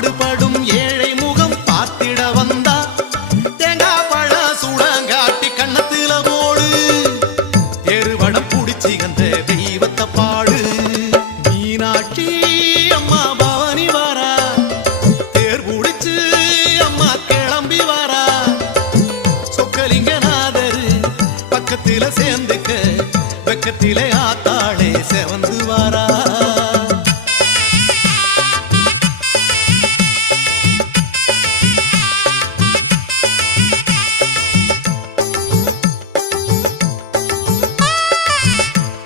பாடுபடும் ஏழை முகம் பார்த்திட வந்தா. தேங்காய் பழ சுடங்காட்டி கண்ணத்தில போடு. தெருவடம் புடிச்சி அந்த தெய்வத்தை பாடு. மீனாட்சி அம்மா பவனி வாரா. தேர் புடிச்சு அம்மா கிளம்பி வாரா. சொக்கலிங்கநாதர் பக்கத்தில சேர்ந்துக்க பக்கத்திலே ஆத்தாளே செவந்து வாரா.